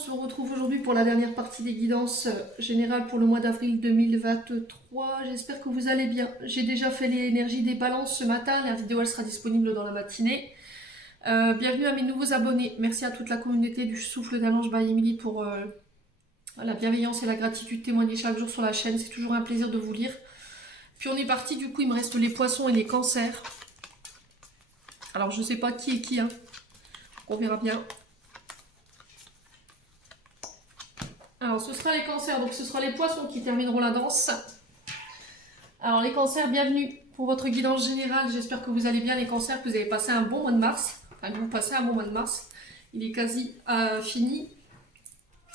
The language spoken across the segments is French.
se retrouve aujourd'hui pour la dernière partie des guidances générales pour le mois d'avril 2023. J'espère que vous allez bien. J'ai déjà fait l'énergie des balances ce matin. La vidéo elle sera disponible dans la matinée. Bienvenue à mes nouveaux abonnés. Merci à toute la communauté du Souffle d'Ange by Emily pour la bienveillance et la gratitude témoignée chaque jour sur la chaîne. C'est toujours un plaisir de vous lire. Puis on est parti, du coup il me reste les poissons et les cancers. Alors je sais pas qui est qui, hein. On verra bien. Alors, ce sera les cancers, donc ce sera les poissons qui termineront la danse. Alors, les cancers, bienvenue pour votre guidance générale. J'espère que vous allez bien, les cancers, que vous avez passé un bon mois de mars. Enfin, vous passez un bon mois de mars. Il est quasi fini.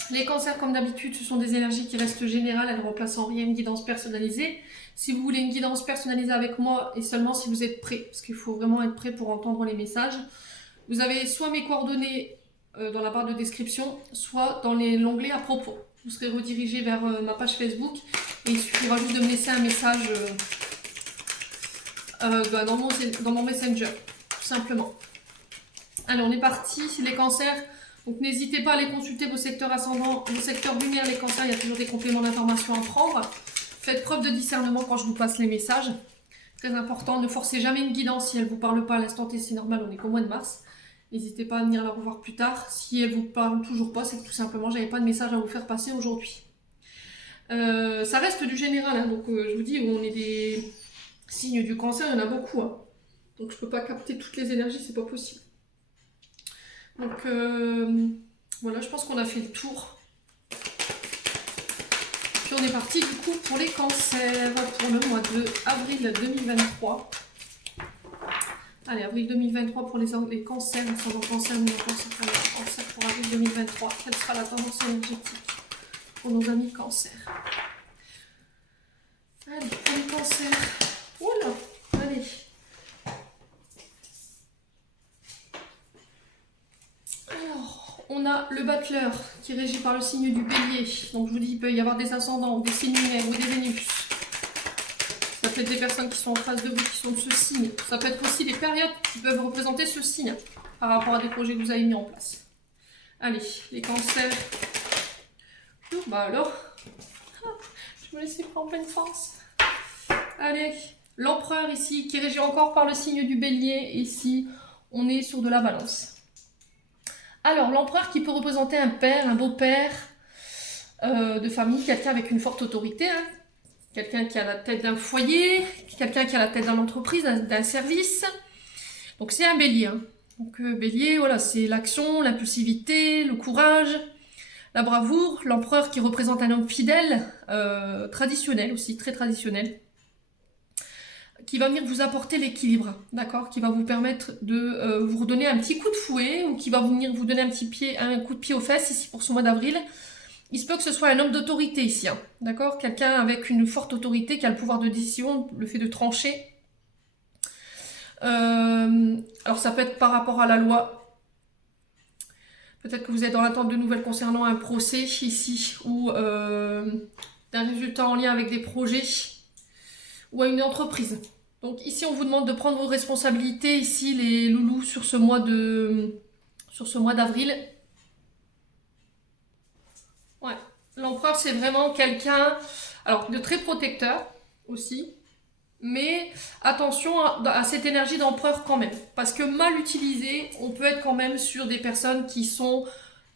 Les cancers, comme d'habitude, ce sont des énergies qui restent générales. Elles ne remplacent en rien une guidance personnalisée. Si vous voulez une guidance personnalisée avec moi, et seulement si vous êtes prêt, parce qu'il faut vraiment être prêt pour entendre les messages, vous avez soit mes coordonnées dans la barre de description, soit dans l'onglet à propos. Vous serez redirigé vers ma page Facebook et il suffira juste de me laisser un message dans mon Messenger, tout simplement. Allez, on est parti. Les cancers, donc n'hésitez pas à aller consulter vos secteurs ascendants, vos secteurs lumière, les cancers, il y a toujours des compléments d'information à prendre. Faites preuve de discernement quand je vous passe les messages. Très important, ne forcez jamais une guidance si elle ne vous parle pas à l'instant T, c'est normal, on est qu'au mois de mars. N'hésitez pas à venir la revoir plus tard. Si elle ne vous parle toujours pas, c'est que tout simplement, j'avais pas de message à vous faire passer aujourd'hui. Ça reste du général, hein, donc je vous dis, on est des signes du cancer, il y en a beaucoup. Hein. Donc je peux pas capter toutes les énergies, c'est pas possible. Donc voilà, je pense qu'on a fait le tour. Puis on est parti du coup pour les cancers pour le mois de avril 2023. Allez, avril 2023 pour les cancers, ascendant cancer, cancer pour avril 2023. Quelle sera la tendance énergétique pour nos amis cancers? Allez, pour les cancers. Oula, allez. Alors, on a le battleur qui est régi par le signe du bélier. Donc je vous dis, il peut y avoir des ascendants, ou des signes lunaires, ou des Vénus. Ça peut être des personnes qui sont en face de vous, qui sont de ce signe. Ça peut être aussi des périodes qui peuvent représenter ce signe par rapport à des projets que vous avez mis en place. Allez, les cancers. Bah alors, je me laisse en pleine force. Allez, l'empereur ici, qui est régi encore par le signe du bélier. Ici, on est sur de la balance. Alors, l'empereur qui peut représenter un père, un beau-père de famille, quelqu'un avec une forte autorité, hein. Quelqu'un qui a la tête d'un foyer, quelqu'un qui a la tête d'une entreprise, d'un service. Donc c'est un bélier. Hein. Donc bélier, voilà, c'est l'action, l'impulsivité, le courage, la bravoure. L'empereur qui représente un homme fidèle, traditionnel aussi, très traditionnel, qui va venir vous apporter l'équilibre, d'accord, qui va vous permettre de vous redonner un petit coup de fouet ou qui va venir vous donner un coup de pied aux fesses ici pour ce mois d'avril. Il se peut que ce soit un homme d'autorité ici, hein, d'accord? Quelqu'un avec une forte autorité qui a le pouvoir de décision, le fait de trancher. Alors ça peut être par rapport à la loi. Peut-être que vous êtes dans l'attente de nouvelles concernant un procès ici ou d'un résultat en lien avec des projets ou à une entreprise. Donc ici on vous demande de prendre vos responsabilités ici les loulous sur ce mois d'avril. Ouais, l'empereur c'est vraiment quelqu'un, alors de très protecteur aussi, mais attention à cette énergie d'empereur quand même, parce que mal utilisée, on peut être quand même sur des personnes qui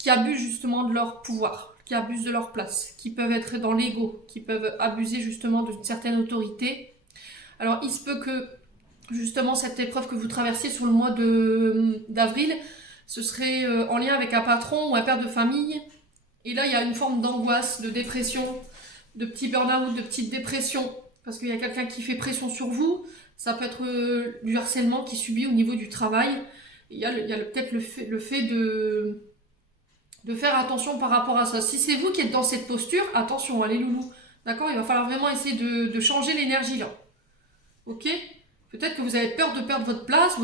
abusent justement de leur pouvoir, qui abusent de leur place, qui peuvent être dans l'ego, qui peuvent abuser justement d'une certaine autorité. Alors il se peut que justement cette épreuve que vous traversiez sur le mois d'avril, ce serait en lien avec un patron ou un père de famille. Et là, il y a une forme d'angoisse, de dépression, de petit burn-out, de petite dépression, parce qu'il y a quelqu'un qui fait pression sur vous. Ça peut être du harcèlement qui subit au niveau du travail. Il y a peut-être le fait de faire attention par rapport à ça. Si c'est vous qui êtes dans cette posture, attention, allez loulou. D'accord? Il va falloir vraiment essayer de changer l'énergie là. Ok? Peut-être que vous avez peur de perdre votre place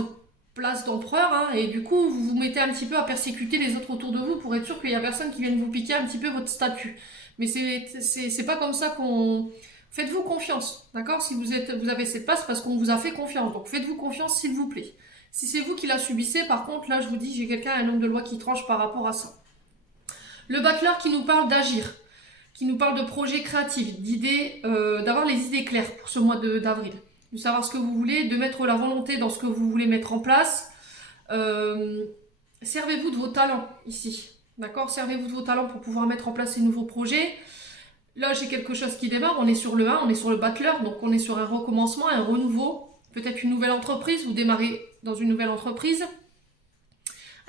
d'empereur, hein, et du coup vous vous mettez un petit peu à persécuter les autres autour de vous pour être sûr qu'il n'y a personne qui vienne vous piquer un petit peu votre statut. Mais c'est pas comme ça qu'on... Faites-vous confiance, d'accord? Si vous avez cette place, parce qu'on vous a fait confiance, donc faites-vous confiance s'il vous plaît. Si c'est vous qui la subissez, par contre, là je vous dis, j'ai un homme de loi qui tranche par rapport à ça. Le battleur qui nous parle d'agir, qui nous parle de projets créatifs, d'idées, d'avoir les idées claires pour ce mois d'avril, de savoir ce que vous voulez, de mettre la volonté dans ce que vous voulez mettre en place. Servez-vous de vos talents ici, d'accord? Servez-vous de vos talents pour pouvoir mettre en place ces nouveaux projets. Là, j'ai quelque chose qui démarre, on est sur le 1, on est sur le battleur, donc on est sur un recommencement, un renouveau, peut-être une nouvelle entreprise, vous démarrez dans une nouvelle entreprise,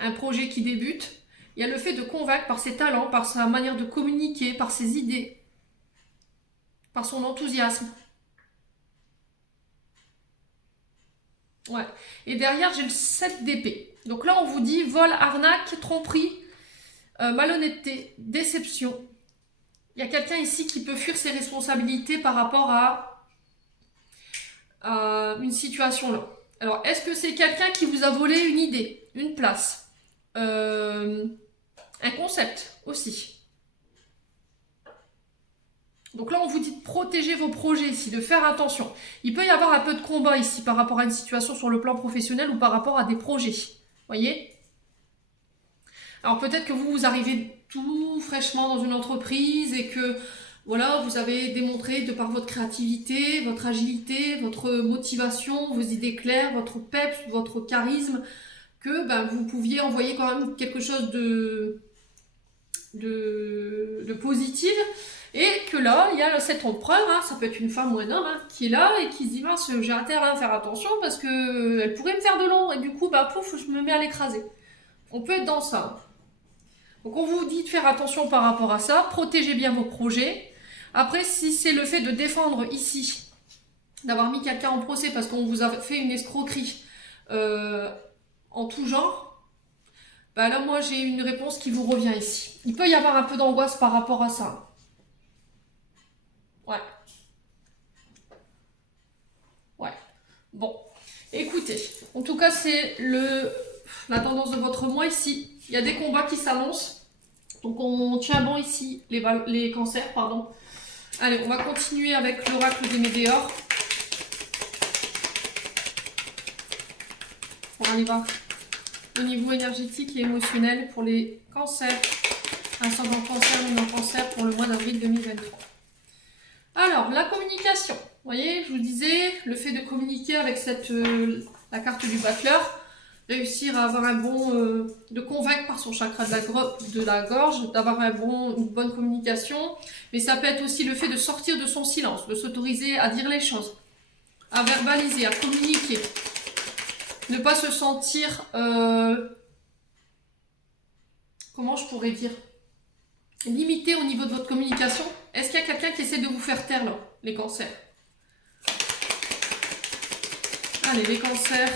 un projet qui débute. Il y a le fait de convaincre par ses talents, par sa manière de communiquer, par ses idées, par son enthousiasme. Ouais. Et derrière, j'ai le 7 d'épée. Donc là, on vous dit vol, arnaque, tromperie, malhonnêteté, déception. Il y a quelqu'un ici qui peut fuir ses responsabilités par rapport à une situation là. Alors, est-ce que c'est quelqu'un qui vous a volé une idée, une place, un concept aussi? Donc là, on vous dit de protéger vos projets ici, de faire attention. Il peut y avoir un peu de combat ici par rapport à une situation sur le plan professionnel ou par rapport à des projets. Voyez? Alors peut-être que vous arrivez tout fraîchement dans une entreprise et que voilà, vous avez démontré de par votre créativité, votre agilité, votre motivation, vos idées claires, votre peps, votre charisme, que ben, vous pouviez envoyer quand même quelque chose de positif. Et que là, il y a cette empereur, hein, ça peut être une femme ou un homme, hein, qui est là et qui se dit mince, j'ai intérêt à faire attention parce que elle pourrait me faire de l'ombre et du coup, bah pouf, je me mets à l'écraser. On peut être dans ça. Donc on vous dit de faire attention par rapport à ça, protégez bien vos projets. Après, si c'est le fait de défendre ici, d'avoir mis quelqu'un en procès parce qu'on vous a fait une escroquerie en tout genre, bah là moi j'ai une réponse qui vous revient ici. Il peut y avoir un peu d'angoisse par rapport à ça. Ouais. Ouais. Bon. Écoutez, en tout cas c'est la tendance de votre mois ici. Il y a des combats qui s'annoncent. Donc on tient bon ici, les cancers, pardon. Allez, on va continuer avec l'oracle des Médéors. On va aller voir au niveau énergétique et émotionnel pour les cancers. Ascendant cancer, lunaire cancer pour le mois d'avril 2023. Alors, la communication. Vous voyez, je vous disais, le fait de communiquer avec la carte du battleur, réussir à avoir un bon, de convaincre par son chakra de la gorge, d'avoir une bonne communication, mais ça peut être aussi le fait de sortir de son silence, de s'autoriser à dire les choses, à verbaliser, à communiquer, ne pas se sentir, comment je pourrais dire, limité au niveau de votre communication. Est-ce qu'il y a quelqu'un qui essaie de vous faire taire là, les cancers? Allez, les cancers.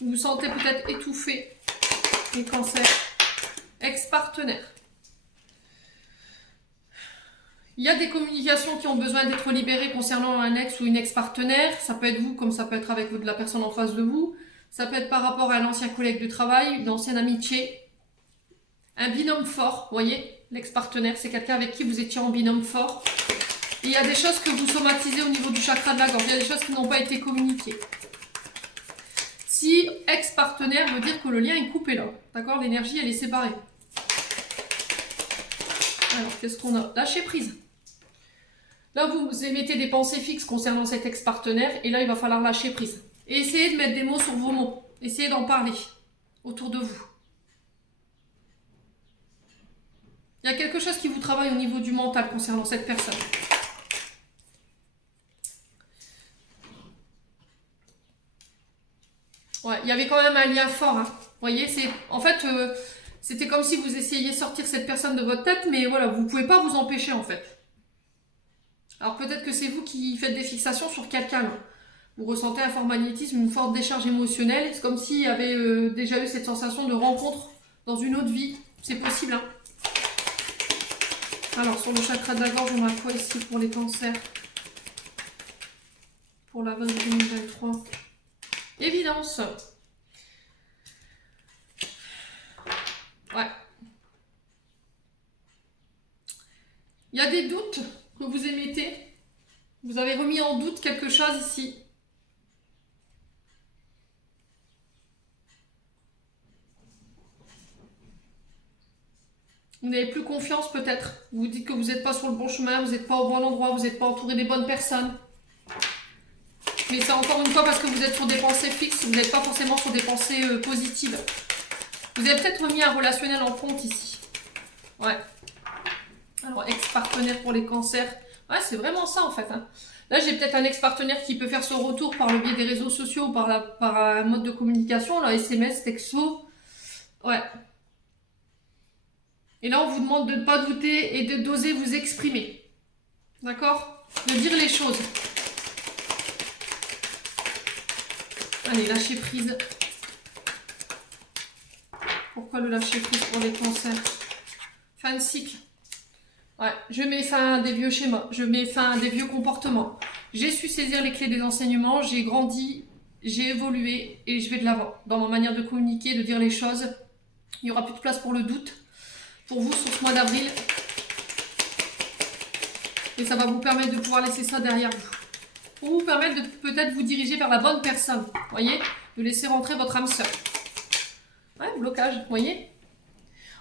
Vous vous sentez peut-être étouffé, les cancers. Ex-partenaire. Il y a des communications qui ont besoin d'être libérées concernant un ex ou une ex-partenaire. Ça peut être vous, comme ça peut être avec la personne en face de vous. Ça peut être par rapport à un ancien collègue de travail, une ancienne amitié. Un binôme fort, vous voyez, l'ex-partenaire, c'est quelqu'un avec qui vous étiez en binôme fort. Et il y a des choses que vous somatisez au niveau du chakra de la gorge. Il y a des choses qui n'ont pas été communiquées. Si ex-partenaire veut dire que le lien est coupé là. D'accord? L'énergie, elle est séparée. Alors, qu'est-ce qu'on a? Lâcher prise. Là, vous émettez des pensées fixes concernant cet ex-partenaire. Et là, il va falloir lâcher prise. Et essayez de mettre des mots sur vos mots. Essayez d'en parler autour de vous. Il y a quelque chose qui vous travaille au niveau du mental concernant cette personne. Ouais, il y avait quand même un lien fort. Hein. Vous voyez, en fait, c'était comme si vous essayiez de sortir cette personne de votre tête, mais voilà, vous ne pouvez pas vous empêcher en fait. Alors peut-être que c'est vous qui faites des fixations sur quelqu'un. Vous ressentez un fort magnétisme, une forte décharge émotionnelle. C'est comme s'il y avait déjà eu cette sensation de rencontre dans une autre vie. C'est possible, hein. Alors, sur le chakra de la gorge, on a quoi ici pour les cancers? Pour la vase 2023. Évidence. Ouais. Il y a des doutes que vous émettez. Vous avez remis en doute quelque chose ici. Vous n'avez plus confiance peut-être. Vous vous dites que vous n'êtes pas sur le bon chemin, vous n'êtes pas au bon endroit, vous n'êtes pas entouré des bonnes personnes. Mais c'est encore une fois parce que vous êtes sur des pensées fixes, vous n'êtes pas forcément sur des pensées positives. Vous avez peut-être mis un relationnel en compte ici. Ouais. Alors, ex-partenaire pour les cancers. Ouais, c'est vraiment ça en fait. Hein. Là, j'ai peut-être un ex-partenaire qui peut faire son retour par le biais des réseaux sociaux, par un mode de communication, là, SMS, texto. Ouais. Et là, on vous demande de ne pas douter et d'oser vous exprimer. D'accord? De dire les choses. Allez, lâcher prise. Pourquoi le lâcher prise pour les cancers? Fin de cycle. Ouais, je mets fin à des vieux schémas, je mets fin à des vieux comportements. J'ai su saisir les clés des enseignements, j'ai grandi, j'ai évolué et je vais de l'avant. Dans ma manière de communiquer, de dire les choses, il n'y aura plus de place pour le doute. Pour vous, sur ce mois d'avril. Et ça va vous permettre de pouvoir laisser ça derrière vous. Pour vous permettre de peut-être vous diriger vers la bonne personne. Voyez? De laisser rentrer votre âme sœur. Ouais, blocage, voyez?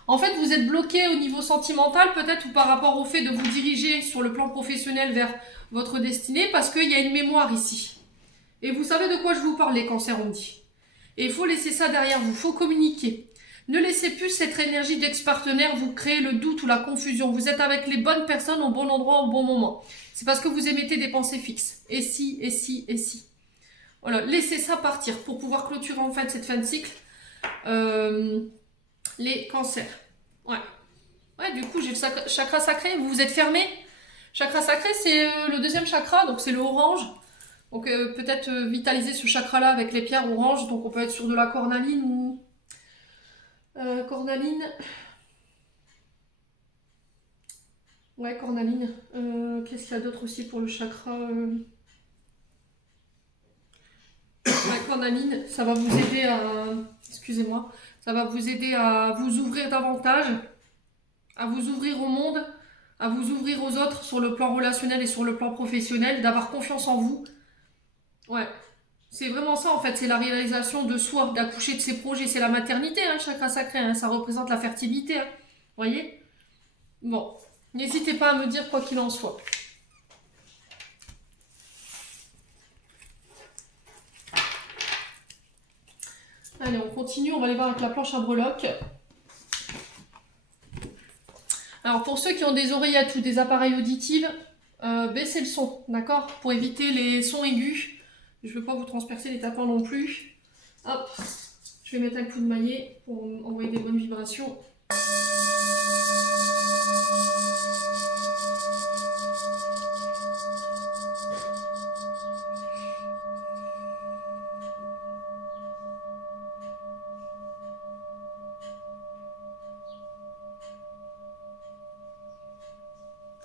En fait, vous êtes bloqué au niveau sentimental, peut-être, ou par rapport au fait de vous diriger sur le plan professionnel vers votre destinée, parce qu'il y a une mémoire ici. Et vous savez de quoi je vous parle, les cancers, on me dit. Et il faut laisser ça derrière vous, il faut communiquer. Ne laissez plus cette énergie d'ex-partenaire vous créer le doute ou la confusion. Vous êtes avec les bonnes personnes au bon endroit, au bon moment. C'est parce que vous émettez des pensées fixes. Et si, et si, et si. Voilà, laissez ça partir pour pouvoir clôturer en fait cette fin de cycle. Les cancers. Ouais. Ouais, du coup, j'ai le chakra sacré. Vous vous êtes fermé. Chakra sacré, c'est le deuxième chakra, donc c'est le orange. Donc peut-être vitaliser ce chakra-là avec les pierres oranges. Donc on peut être sur de la cornaline ou... cornaline. Ouais, cornaline. Qu'est-ce qu'il y a d'autre aussi pour le chakra La cornaline, ça va vous aider à... Excusez-moi. Ça va vous aider à vous ouvrir davantage, à vous ouvrir au monde, à vous ouvrir aux autres sur le plan relationnel et sur le plan professionnel, d'avoir confiance en vous. Ouais. C'est vraiment ça en fait, c'est la réalisation de soi, d'accoucher de ses projets. C'est la maternité, hein, le chakra sacré, hein, ça représente la fertilité. Hein. Voyez? Bon, n'hésitez pas à me dire quoi qu'il en soit. Allez, on continue, on va aller voir avec la planche à breloques. Alors pour ceux qui ont des oreillettes ou des appareils auditifs, baissez le son, d'accord? Pour éviter les sons aigus. Je ne veux pas vous transpercer les tapants non plus. Hop, je vais mettre un coup de maillet pour envoyer des bonnes vibrations.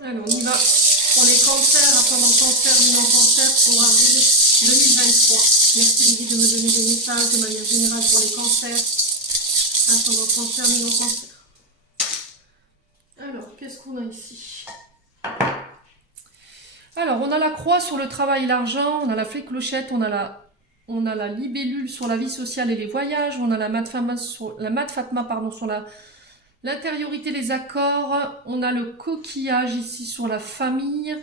Alors on y va pour les cancers, ascendant cancer, luminant cancer pour avril 2023. Merci Lydie de me donner des messages de manière générale pour les cancers, ascendant cancer, luminant cancer. Alors, qu'est-ce qu'on a ici? Alors, on a la croix sur le travail et l'argent, on a la fléclochette, on a la libellule sur la vie sociale et les voyages, on a la mat Fatma sur l'intériorité, les accords, on a le coquillage ici sur la famille,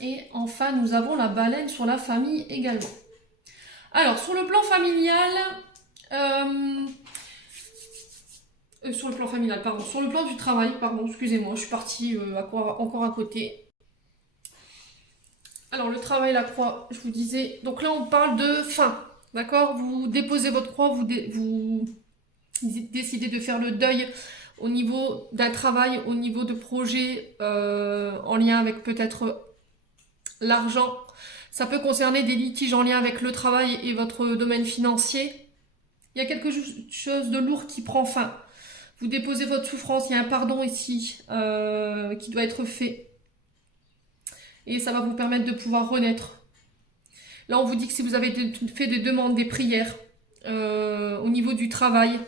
et enfin nous avons la baleine sur la famille également. Alors sur le plan familial, sur le plan du travail, pardon, excusez-moi, je suis partie encore à côté. Alors le travail, la croix, je vous disais, donc là on parle de fin, d'accord? Vous déposez votre croix, vous décidez de faire le deuil au niveau d'un travail, au niveau de projets en lien avec peut-être l'argent. Ça peut concerner des litiges en lien avec le travail et votre domaine financier. Il y a quelque chose de lourd qui prend fin. Vous déposez votre souffrance, il y a un pardon ici qui doit être fait. Et ça va vous permettre de pouvoir renaître. Là, on vous dit que si vous avez fait des demandes, des prières au niveau du travail,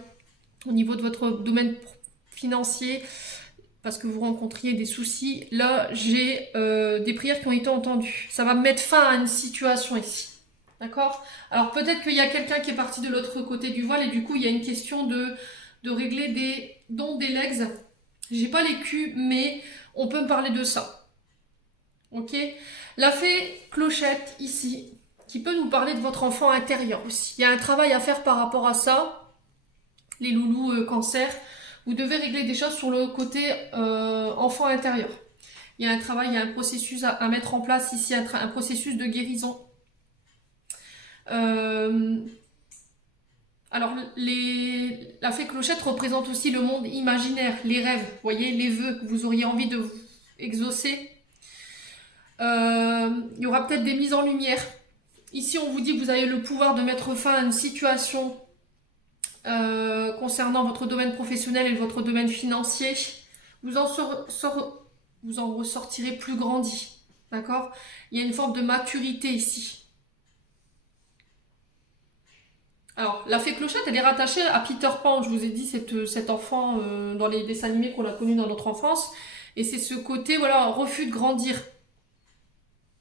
au niveau de votre domaine financier, parce que vous rencontriez des soucis, là j'ai des prières qui ont été entendues. Ça va mettre fin à une situation ici. D'accord? Alors peut-être qu'il y a quelqu'un qui est parti de l'autre côté du voile et du coup il y a une question de régler des dons, des legs J'ai pas les culs, mais on peut me parler de ça. Ok? La fée clochette ici, qui peut nous parler de votre enfant intérieur aussi. Il y a un travail à faire par rapport à ça. Les loulous cancer, vous devez régler des choses sur le côté enfant intérieur. Il y a un travail, il y a un processus à mettre en place ici, un processus de guérison. Alors, la fée clochette représente aussi le monde imaginaire, les rêves, vous voyez, les vœux que vous auriez envie de exaucer. Il y aura peut-être des mises en lumière. Ici, on vous dit que vous avez le pouvoir de mettre fin à une situation concernant votre domaine professionnel et votre domaine financier. Vous en ressortirez plus grandi. D'accord? Il y a une forme de maturité ici. Alors, la fée clochette, elle est rattachée à Peter Pan. Je vous ai dit, cet enfant dans les dessins animés qu'on a connus dans notre enfance. Et c'est ce côté, voilà, refus de grandir.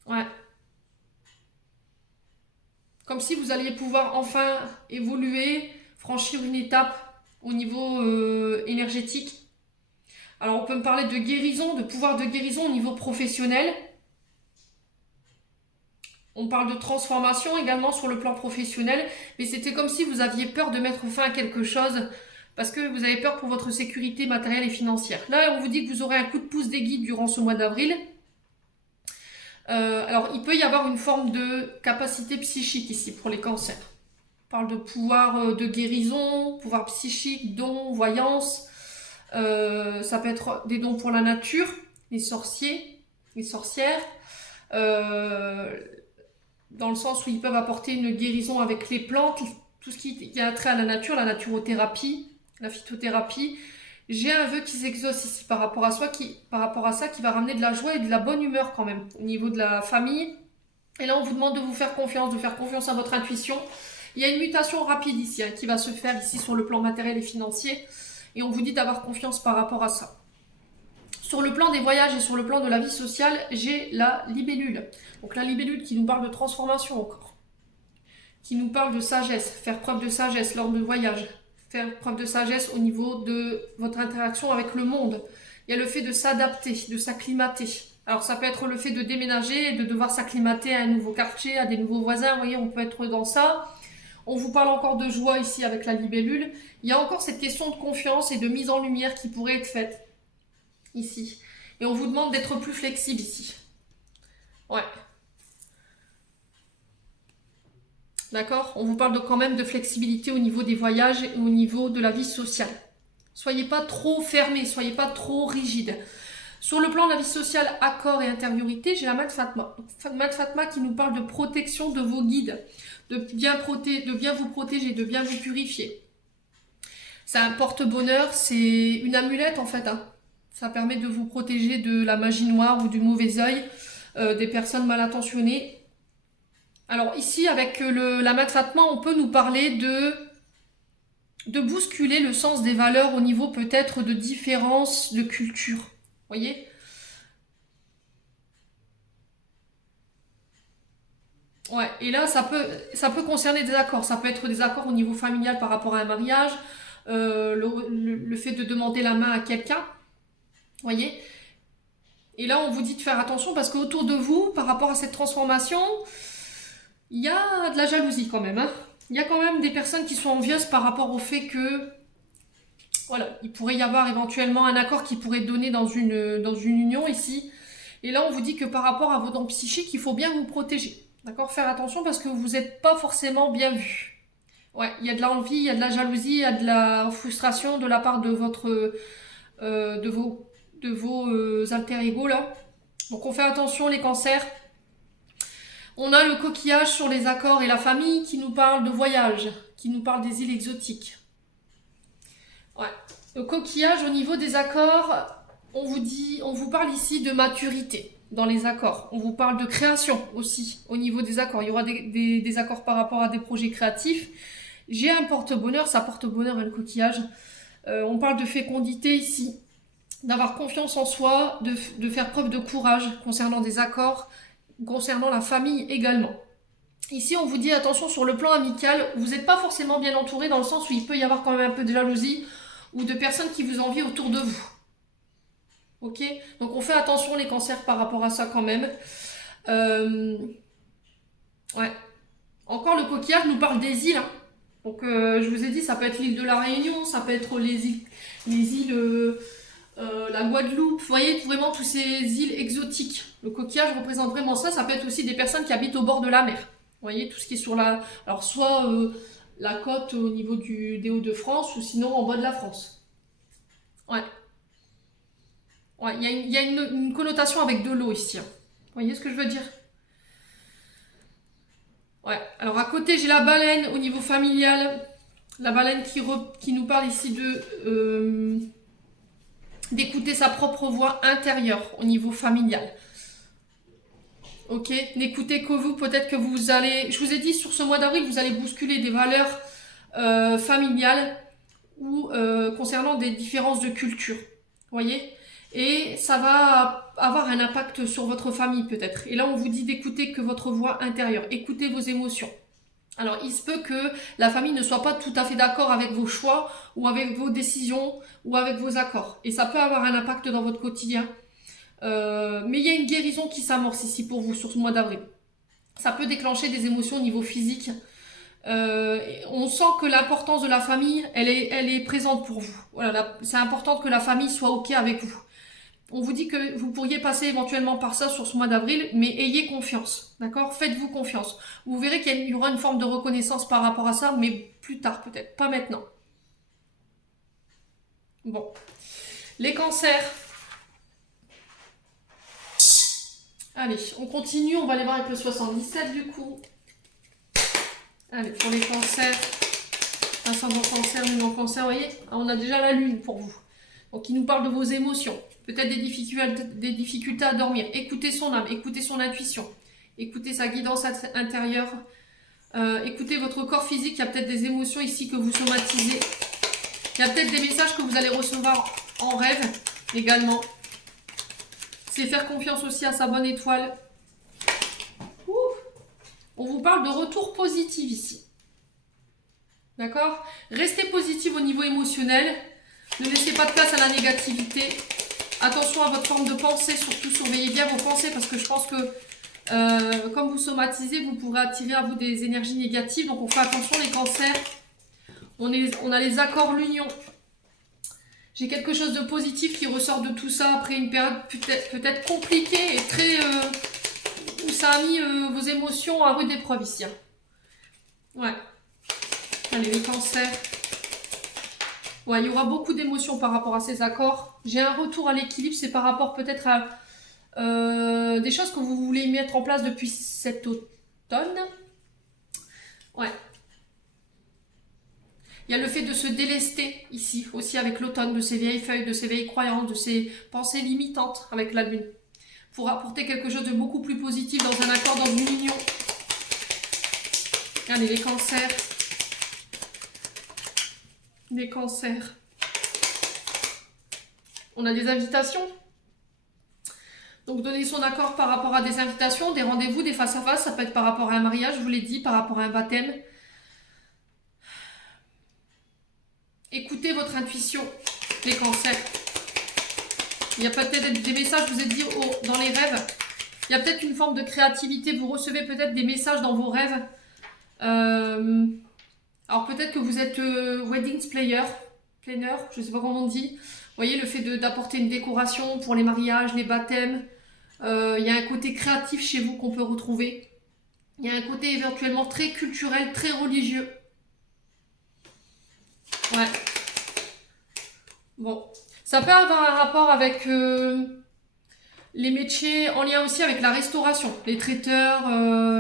Ouais. Comme si vous alliez pouvoir enfin évoluer, franchir une étape au niveau énergétique. Alors, on peut me parler de guérison, de pouvoir de guérison au niveau professionnel. On parle de transformation également sur le plan professionnel, mais c'était comme si vous aviez peur de mettre fin à quelque chose parce que vous avez peur pour votre sécurité matérielle et financière. Là, on vous dit que vous aurez un coup de pouce des guides durant ce mois d'avril. Alors, il peut y avoir une forme de capacité psychique ici pour les cancers. On parle de pouvoir de guérison, pouvoir psychique, dons, voyance. Ça peut être des dons pour la nature, les sorciers, les sorcières. Dans le sens où ils peuvent apporter une guérison avec les plantes, tout ce qui a trait à la naturothérapie, la phytothérapie. J'ai un vœu qui s'exauce ici par rapport à ça, qui va ramener de la joie et de la bonne humeur quand même, au niveau de la famille. Et là, on vous demande de vous faire confiance, de faire confiance à votre intuition. Il y a une mutation rapide ici, qui va se faire ici sur le plan matériel et financier. Et on vous dit d'avoir confiance par rapport à ça. Sur le plan des voyages et sur le plan de la vie sociale, j'ai la libellule. Donc la libellule qui nous parle de transformation encore. Qui nous parle de sagesse, faire preuve de sagesse lors de voyages. Faire preuve de sagesse au niveau de votre interaction avec le monde. Il y a le fait de s'adapter, de s'acclimater. Alors ça peut être le fait de déménager et de devoir s'acclimater à un nouveau quartier, à des nouveaux voisins. Vous voyez, on peut être dans ça. On vous parle encore de joie ici avec la libellule. Il y a encore cette question de confiance et de mise en lumière qui pourrait être faite ici. Et on vous demande d'être plus flexible ici. Ouais. D'accord? On vous parle quand même de flexibilité au niveau des voyages et au niveau de la vie sociale. Soyez pas trop fermés, soyez pas trop rigides. Sur le plan de la vie sociale, accord et intériorité, j'ai la Mat Fatma. Mat Fatma qui nous parle de protection de vos guides, de bien vous protéger, de bien vous purifier. C'est un porte-bonheur, c'est une amulette en fait. Ça permet de vous protéger de la magie noire ou du mauvais œil des personnes mal intentionnées. Alors ici, avec la Mat Fatma, on peut nous parler de bousculer le sens des valeurs au niveau peut-être de différence de culture. Vous voyez? Ouais, et là, ça peut concerner des accords. Ça peut être des accords au niveau familial par rapport à un mariage, le fait de demander la main à quelqu'un. Vous voyez? Et là, on vous dit de faire attention parce qu'autour de vous, par rapport à cette transformation, il y a de la jalousie quand même. Il y a quand même des personnes qui sont envieuses par rapport au fait que, voilà, il pourrait y avoir éventuellement un accord qui pourrait donner dans une union ici. Et là, on vous dit que par rapport à vos dons psychiques, il faut bien vous protéger. D'accord? Faire attention parce que vous n'êtes pas forcément bien vu. Ouais, il y a de l'envie, il y a de la jalousie, il y a de la frustration de la part de vos alter ego là. Donc on fait attention les cancers. On a le coquillage sur les accords et la famille qui nous parle de voyage, qui nous parle des îles exotiques. Ouais. Le coquillage au niveau des accords, on vous parle ici de maturité dans les accords. On vous parle de création aussi au niveau des accords. Il y aura des accords par rapport à des projets créatifs. J'ai un porte-bonheur, ça porte bonheur le coquillage. On parle de fécondité ici, d'avoir confiance en soi, de faire preuve de courage concernant des accords, concernant la famille également. Ici, on vous dit attention sur le plan amical, vous n'êtes pas forcément bien entouré dans le sens où il peut y avoir quand même un peu de jalousie ou de personnes qui vous envient autour de vous. Ok? Donc on fait attention les cancers par rapport à ça quand même. Euh, ouais. Encore le coquillage nous parle des îles, hein. Donc je vous ai dit, ça peut être l'île de la Réunion, ça peut être les îles la Guadeloupe, vous voyez, vraiment tous ces îles exotiques. Le coquillage représente vraiment ça. Ça peut être aussi des personnes qui habitent au bord de la mer. Vous voyez, tout ce qui est sur la... Alors soit la côte au niveau des Hauts-de-France ou sinon en bas de la France. Ouais. Ouais, il y a une connotation avec de l'eau ici, hein. Vous voyez ce que je veux dire? Ouais. Alors à côté, j'ai la baleine au niveau familial. La baleine qui nous parle ici d'écouter sa propre voix intérieure au niveau familial. Ok, n'écoutez que vous, peut-être que vous allez... Je vous ai dit, sur ce mois d'avril, vous allez bousculer des valeurs familiales ou concernant des différences de culture. Vous voyez? Et ça va avoir un impact sur votre famille peut-être. Et là, on vous dit d'écouter que votre voix intérieure. Écoutez vos émotions. Alors, il se peut que la famille ne soit pas tout à fait d'accord avec vos choix ou avec vos décisions ou avec vos accords. Et ça peut avoir un impact dans votre quotidien. Mais il y a une guérison qui s'amorce ici pour vous sur ce mois d'avril. Ça peut déclencher des émotions au niveau physique. On sent que l'importance de la famille, elle est présente pour vous. Voilà, c'est important que la famille soit OK avec vous. On vous dit que vous pourriez passer éventuellement par ça sur ce mois d'avril, mais ayez confiance, d'accord? Faites-vous confiance. Vous verrez qu'il y aura une forme de reconnaissance par rapport à ça, mais plus tard peut-être, pas maintenant. Bon. Les cancers. Allez, on continue, on va aller voir avec le 77 du coup. Allez, pour les cancers, ascendant cancer, lune en cancer, vous voyez, on a déjà la lune pour vous. Donc il nous parle de vos émotions, peut-être des difficultés à dormir. Écoutez son âme, écoutez son intuition, écoutez sa guidance intérieure, écoutez votre corps physique, il y a peut-être des émotions ici que vous somatisez. Il y a peut-être des messages que vous allez recevoir en rêve également. C'est faire confiance aussi à sa bonne étoile. Ouh. On vous parle de retour positif ici. D'accord? Restez positif au niveau émotionnel. Ne laissez pas de place à la négativité. Attention à votre forme de pensée, surtout surveillez bien vos pensées parce que je pense que comme vous somatisez, vous pourrez attirer à vous des énergies négatives. Donc on fait attention les cancers. On a les accords l'union. J'ai quelque chose de positif qui ressort de tout ça après une période peut-être compliquée et très... où ça a mis vos émotions à rude épreuve ici. Ouais. Allez, les cancers. Ouais, il y aura beaucoup d'émotions par rapport à ces accords. J'ai un retour à l'équilibre, c'est par rapport peut-être à des choses que vous voulez mettre en place depuis cet automne. Ouais. Il y a le fait de se délester ici, aussi avec l'automne, de ces vieilles feuilles, de ces vieilles croyances, de ces pensées limitantes avec la lune. Pour apporter quelque chose de beaucoup plus positif dans un accord, dans une union. Allez, les cancers. Les cancers. On a des invitations. Donc, donner son accord par rapport à des invitations, des rendez-vous, des face-à-face. Ça peut être par rapport à un mariage, je vous l'ai dit, par rapport à un baptême. Écoutez votre intuition, les cancers. Il y a peut-être des messages, je vous ai dit, dans les rêves. Il y a peut-être une forme de créativité. Vous recevez peut-être des messages dans vos rêves. Alors peut-être que vous êtes wedding planner, je ne sais pas comment on dit. Vous voyez, le fait d'apporter une décoration pour les mariages, les baptêmes. Il y a un côté créatif chez vous qu'on peut retrouver. Il y a un côté éventuellement très culturel, très religieux. Ouais. Bon. Ça peut avoir un rapport avec les métiers en lien aussi avec la restauration. Les traiteurs,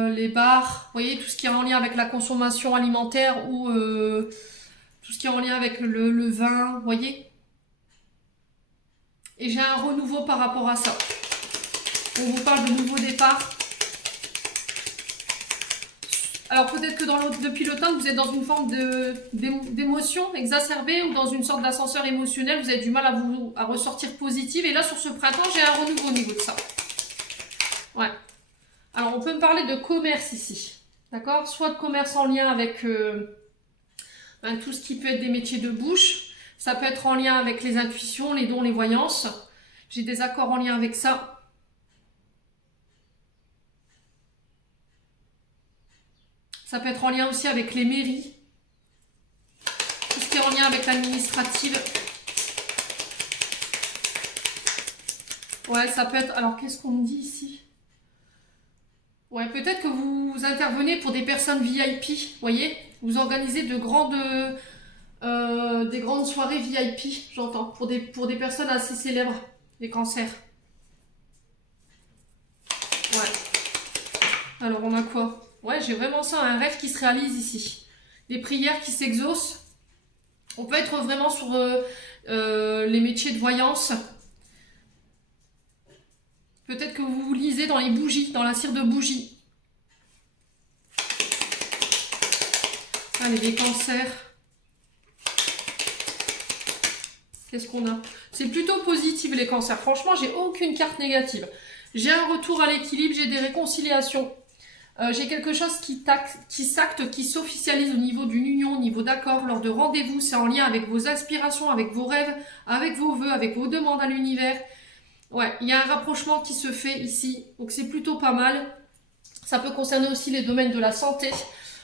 les bars. Vous voyez, tout ce qui est en lien avec la consommation alimentaire ou tout ce qui est en lien avec le vin. Vous voyez? Et j'ai un renouveau par rapport à ça. On vous parle de nouveau départ. Alors peut-être que depuis l'automne, vous êtes dans une forme d'émotion exacerbée ou dans une sorte d'ascenseur émotionnel. Vous avez du mal à ressortir positive. Et là, sur ce printemps, j'ai un renouveau au niveau de ça. Ouais. Alors, on peut me parler de commerce ici. D'accord? Soit de commerce en lien avec tout ce qui peut être des métiers de bouche. Ça peut être en lien avec les intuitions, les dons, les voyances. J'ai des accords en lien avec ça. Ça peut être en lien aussi avec les mairies. Tout ce qui est en lien avec l'administrative. Ouais, ça peut être... Alors, qu'est-ce qu'on me dit ici? Ouais, peut-être que vous intervenez pour des personnes VIP, vous voyez? Vous organisez des grandes soirées VIP, j'entends, pour des personnes assez célèbres, les cancers. Ouais. Alors, on a quoi? Ouais, j'ai vraiment ça, un rêve qui se réalise ici. Des prières qui s'exaucent. On peut être vraiment sur les métiers de voyance. Peut-être que vous lisez dans les bougies, dans la cire de bougie. Allez, les cancers. Qu'est-ce qu'on a? C'est plutôt positif, les cancers. Franchement, j'ai aucune carte négative. J'ai un retour à l'équilibre, j'ai des réconciliations. J'ai quelque chose qui s'acte, qui s'officialise au niveau d'une union, au niveau d'accord, lors de rendez-vous. C'est en lien avec vos aspirations, avec vos rêves, avec vos vœux, avec vos demandes à l'univers. Ouais, il y a un rapprochement qui se fait ici, donc c'est plutôt pas mal. Ça peut concerner aussi les domaines de la santé,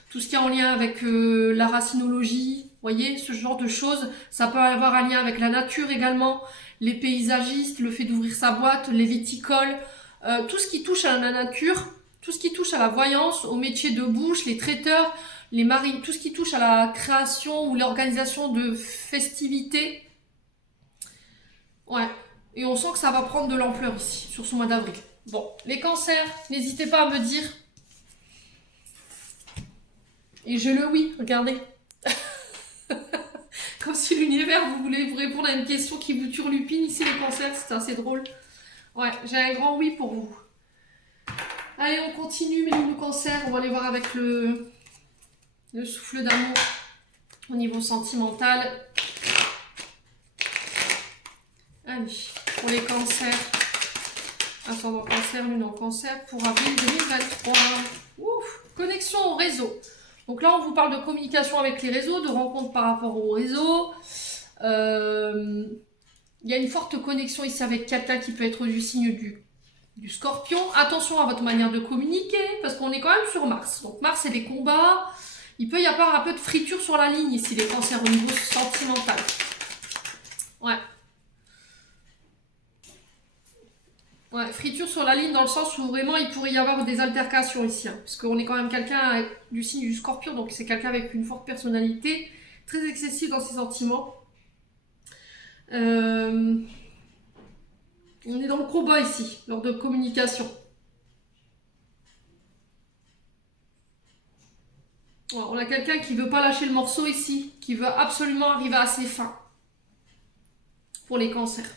tout ce qui est en lien avec la racinologie, vous voyez, ce genre de choses. Ça peut avoir un lien avec la nature également, les paysagistes, le fait d'ouvrir sa boîte, les viticoles, tout ce qui touche à la nature, tout ce qui touche à la voyance, au métier de bouche, les traiteurs, les marines, tout ce qui touche à la création ou l'organisation de festivités. Ouais. Et on sent que ça va prendre de l'ampleur ici, sur ce mois d'avril. Bon, les cancers, n'hésitez pas à me dire. Et j'ai le oui, regardez. Comme si l'univers, vous voulez vous répondre à une question qui vous turlupine. Ici, les cancers, c'est assez drôle. Ouais, j'ai un grand oui pour vous. Allez, on continue, mes nouveaux cancers. On va aller voir avec le souffle d'amour au niveau sentimental. Allez, pour les cancers, ascendant cancer, lune en cancer, pour avril 2023. Ouf, connexion au réseau. Donc là, on vous parle de communication avec les réseaux, de rencontres par rapport au réseau. Il y a une forte connexion ici avec quelqu'un qui peut être du signe du scorpion. Attention à votre manière de communiquer, parce qu'on est quand même sur Mars. Donc Mars, c'est des combats. Il peut y avoir un peu de friture sur la ligne ici, les cancers au niveau sentimental. Ouais. Ouais, friture sur la ligne dans le sens où vraiment il pourrait y avoir des altercations ici. Hein, parce qu'on est quand même quelqu'un du signe du scorpion, donc c'est quelqu'un avec une forte personnalité, très excessif dans ses sentiments. On est dans le combat ici, lors de communication. Ouais, on a quelqu'un qui veut pas lâcher le morceau ici, qui veut absolument arriver à ses fins. Pour les cancers.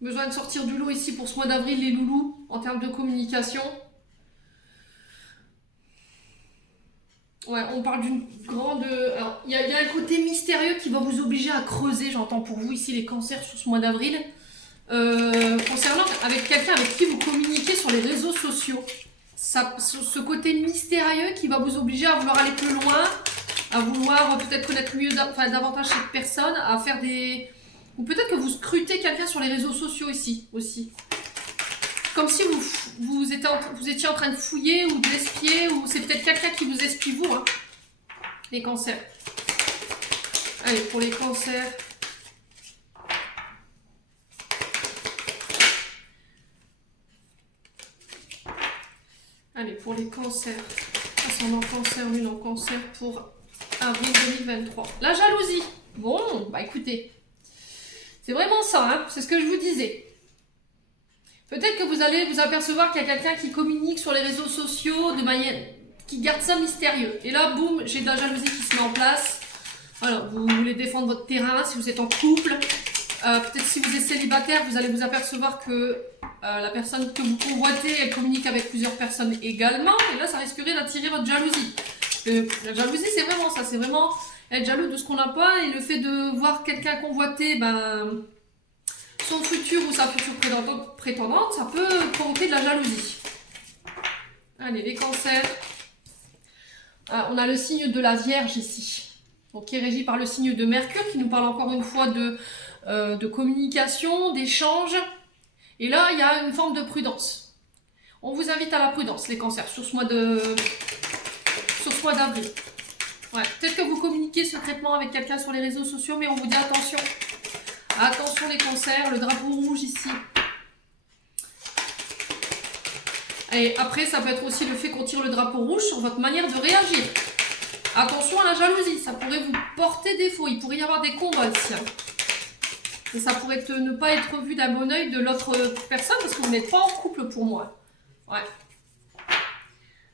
Besoin de sortir du lot ici pour ce mois d'avril, les loulous, en termes de communication. Ouais, on parle d'une grande... Alors, il y a un côté mystérieux qui va vous obliger à creuser, j'entends pour vous ici les cancers sur ce mois d'avril. Concernant avec quelqu'un avec qui vous communiquez sur les réseaux sociaux. Ce côté mystérieux qui va vous obliger à vouloir aller plus loin, à vouloir peut-être connaître mieux, davantage cette personne, à faire des... Ou peut-être que vous scrutez quelqu'un sur les réseaux sociaux ici aussi. Comme si vous étiez en train de fouiller ou d'espier, ou c'est peut-être quelqu'un qui vous espie vous, hein. Les cancers. Allez, pour les cancers. Allez, pour les cancers. Ascendant cancer, lune en cancer pour avril 2023. La jalousie. Bon, bah écoutez. C'est vraiment ça, hein, c'est ce que je vous disais. Peut-être que vous allez vous apercevoir qu'il y a quelqu'un qui communique sur les réseaux sociaux de manière qui garde ça mystérieux. Et là, boum, j'ai de la jalousie qui se met en place. Alors, vous voulez défendre votre terrain si vous êtes en couple. Peut-être si vous êtes célibataire, vous allez vous apercevoir que la personne que vous convoitez, elle communique avec plusieurs personnes également. Et là, ça risquerait d'attirer votre jalousie. La jalousie, c'est vraiment ça, c'est vraiment... être jaloux de ce qu'on n'a pas, et le fait de voir quelqu'un convoiter son futur ou sa future prétendante, ça peut provoquer de la jalousie. Allez, les cancers. On a le signe de la Vierge ici, donc qui est régi par le signe de Mercure, qui nous parle encore une fois de de communication, d'échange. Et là, il y a une forme de prudence. On vous invite à la prudence, les cancers, sur ce mois d'avril. Ouais, peut-être que vous communiquez secrètement avec quelqu'un sur les réseaux sociaux, mais on vous dit attention. Attention les cancers, le drapeau rouge ici. Et après, ça peut être aussi le fait qu'on tire le drapeau rouge sur votre manière de réagir. Attention à la jalousie, ça pourrait vous porter défaut. Il pourrait y avoir des combats ici. Et ça pourrait ne pas être vu d'un bon oeil de l'autre personne parce que vous n'êtes pas en couple pour moi. Ouais.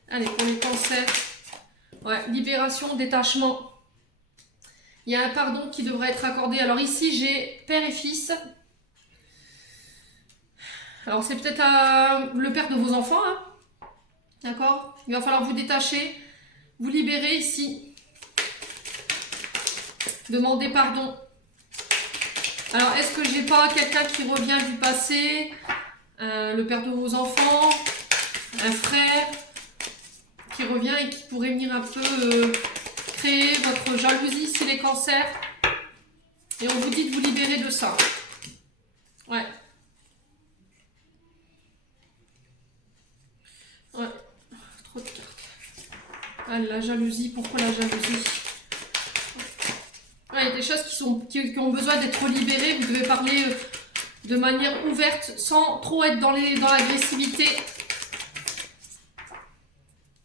Allez, pour les cancers. Ouais, libération, détachement. Il y a un pardon qui devrait être accordé. Alors ici, j'ai père et fils. Alors c'est peut-être le père de vos enfants. Hein. D'accord? Il va falloir vous détacher, vous libérer ici. Demandez pardon. Alors, est-ce que j'ai pas quelqu'un qui revient du passé, le père de vos enfants, un frère qui revient et qui pourrait venir un peu créer votre jalousie, c'est les cancers. Et on vous dit de vous libérer de ça. Ouais. Ouais. Trop de cartes. Ah, la jalousie, pourquoi la jalousie? Il y a des choses qui ont besoin d'être libérées. Vous devez parler de manière ouverte, sans trop être dans l'agressivité.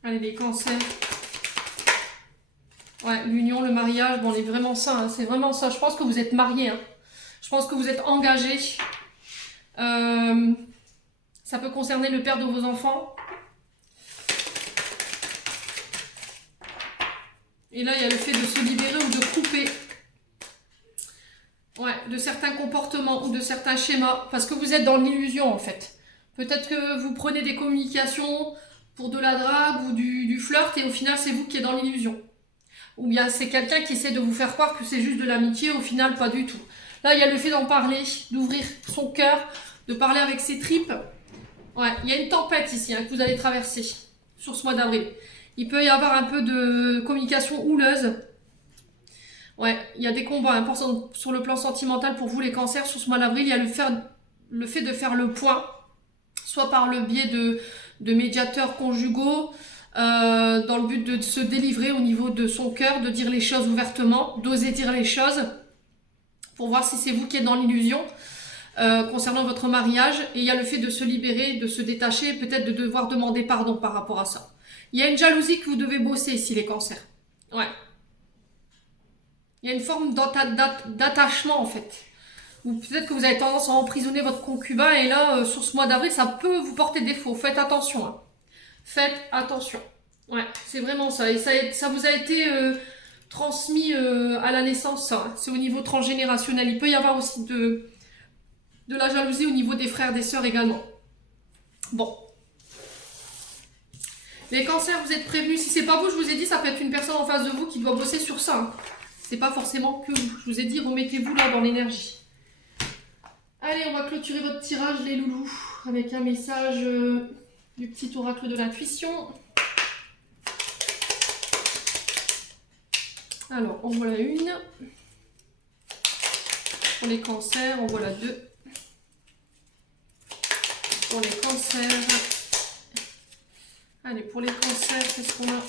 Allez, les cancers. Ouais, l'union, le mariage, bon, on est vraiment ça. Hein, c'est vraiment ça. Je pense que vous êtes mariés. Hein. Je pense que vous êtes engagés. Ça peut concerner le père de vos enfants. Et là, il y a le fait de se libérer ou de couper. Ouais, de certains comportements ou de certains schémas, parce que vous êtes dans l'illusion en fait. Peut-être que vous prenez des communications pour de la drague ou du flirt et au final c'est vous qui êtes dans l'illusion. Ou bien c'est quelqu'un qui essaie de vous faire croire que c'est juste de l'amitié, au final pas du tout. Là il y a le fait d'en parler, d'ouvrir son cœur, de parler avec ses tripes. Ouais, il y a une tempête ici hein, que vous allez traverser sur ce mois d'avril. Il peut y avoir un peu de communication houleuse. Ouais, il y a des combats importants sur le plan sentimental pour vous les cancers sur ce mois d'avril. Il y a le fait de faire le point, soit par le biais de médiateurs conjugaux, dans le but de se délivrer au niveau de son cœur, de dire les choses ouvertement, d'oser dire les choses, pour voir si c'est vous qui êtes dans l'illusion concernant votre mariage. Et il y a le fait de se libérer, de se détacher, peut-être de devoir demander pardon par rapport à ça. Il y a une jalousie que vous devez bosser ici les cancers. Ouais. Il y a une forme d'attachement en fait. Ou peut-être que vous avez tendance à emprisonner votre concubin et là, sur ce mois d'avril, ça peut vous porter défaut. Faites attention. Hein. Faites attention. Ouais, c'est vraiment ça. Et ça vous a été transmis à la naissance, ça. Hein. C'est au niveau transgénérationnel. Il peut y avoir aussi de la jalousie au niveau des frères, des sœurs également. Bon. Les cancers, vous êtes prévenus. Si c'est pas vous, je vous ai dit, ça peut être une personne en face de vous qui doit bosser sur ça. Hein. C'est pas forcément que vous. Je vous ai dit, remettez-vous là dans l'énergie. Allez, on va clôturer votre tirage, les loulous, avec un message du petit oracle de l'intuition. Alors, en voilà une. Pour les cancers, en voilà deux. Pour les cancers. Allez, pour les cancers, qu'est-ce qu'on a ?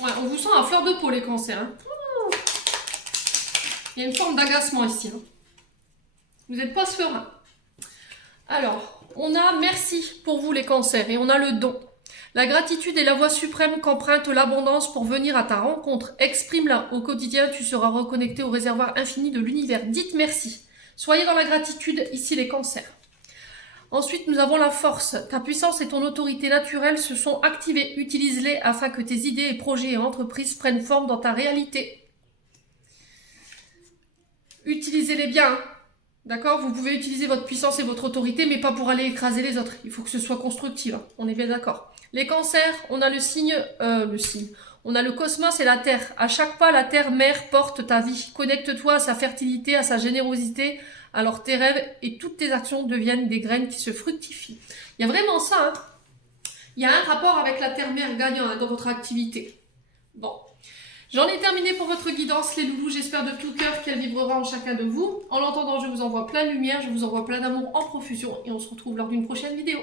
Ouais, on vous sent à fleur de peau, les cancers. Hein. Il y a une forme d'agacement ici. Hein. Vous n'êtes pas serein. Alors, on a merci pour vous, les cancers, et on a le don. La gratitude est la voie suprême qu'emprunte l'abondance pour venir à ta rencontre. Exprime-la. Au quotidien, tu seras reconnecté au réservoir infini de l'univers. Dites merci. Soyez dans la gratitude, ici, les cancers. Ensuite, nous avons la force. Ta puissance et ton autorité naturelle se sont activées. Utilise-les afin que tes idées et projets et entreprises prennent forme dans ta réalité. Utilisez-les bien. Hein. D'accord ? Vous pouvez utiliser votre puissance et votre autorité, mais pas pour aller écraser les autres. Il faut que ce soit constructif. Hein. On est bien d'accord. Les cancers, on a le signe. On a le cosmos et la Terre. À chaque pas, la Terre mère porte ta vie. Connecte-toi à sa fertilité, à sa générosité. Alors tes rêves et toutes tes actions deviennent des graines qui se fructifient. Il y a vraiment ça. Hein. Il y a un rapport avec la Terre-Mère gagnant hein, dans votre activité. Bon. J'en ai terminé pour votre guidance, les loulous. J'espère de tout cœur qu'elle vibrera en chacun de vous. En l'entendant, je vous envoie plein de lumière, je vous envoie plein d'amour en profusion et on se retrouve lors d'une prochaine vidéo.